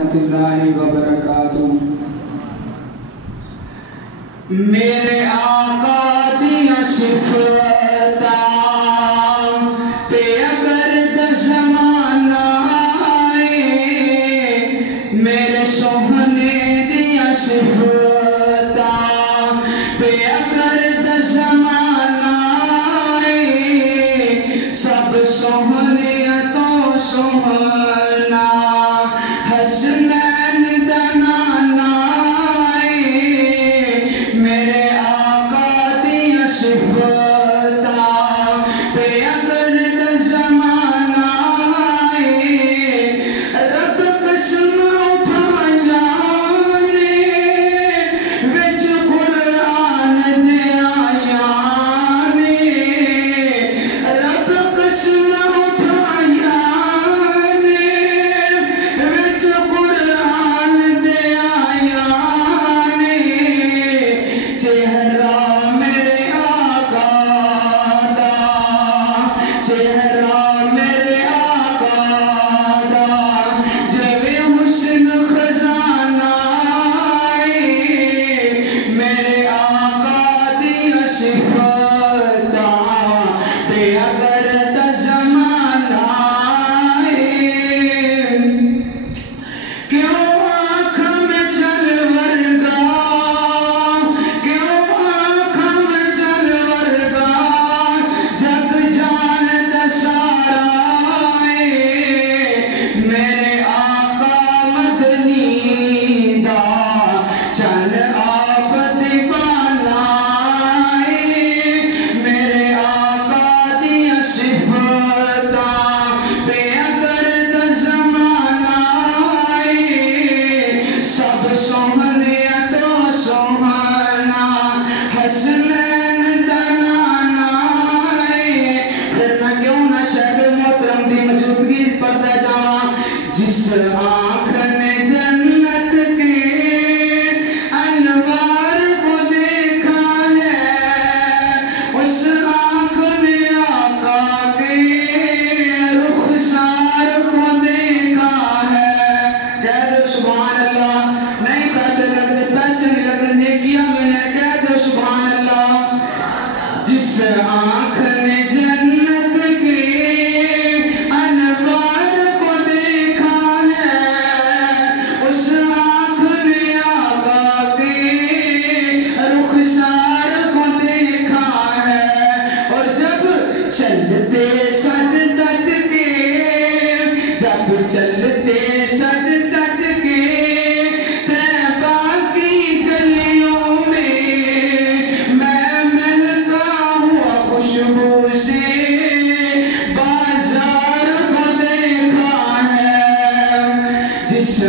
اللہ وبرکاتہ۔ میرے آقا دیا صفتاں تے اگر دا زمانہ آئے، میرے سوہنے دیا صفتاں تے اگر دا زمانہ آئے، سب سوہنے تو سوہنا حسنین دا نانا آئے، میرے آقا دیا صفتاں تے اگر دا زمانہ آئے، رب قسم اٹھایا نے وچ قرآن دے آیا نے، رب قسم اٹھایا نے وچ قرآن دے آیا نے، چہرہ میرے آقا دا، چہرہ میرے آقا دا، جویں حسن خزانہ آئے، میرے آقا دیا صفتاں تے اگر دا زمانہ آئے، کیوں آنکھ میں چل ورگا، کیوں آنکھ میں چل ورگا، جگ جان دا سارا آئے، میرے آقا مدنی دا چل آپ دیوانہ آئے، میرے آقا دیا صفتاں تے اگر دا زمانہ آئے، سب سوہنے تو سوہنا حسنین دا نانا آئے۔ پھر میں کیوں نہ شیخ محترم دی موجودگی پڑھتا جاواں، جس آنکھ نے جنت کے انوار کو دیکھا ہے، اس آنکھ نے آقا کے رخسار کو دیکھا ہے۔ کہہ دو سبحان اللہ، نہیں پیسے لگ رہے، پیسے نہیں لگ رہے، نیکیاں میں نے، کہہ دو سبحان اللہ۔ جس آنکھ نے جنت کے انوار کو دیکھا ہے، اس آنکھ نے آقا کے رخسار کو دیکھا ہے، اور جب چلتے سج دج کے، جب چلتے سج دج کے طیبہ کی گلیوں میں مہکا ہوا خوشبو سے بازار کو دیکھا ہے، جس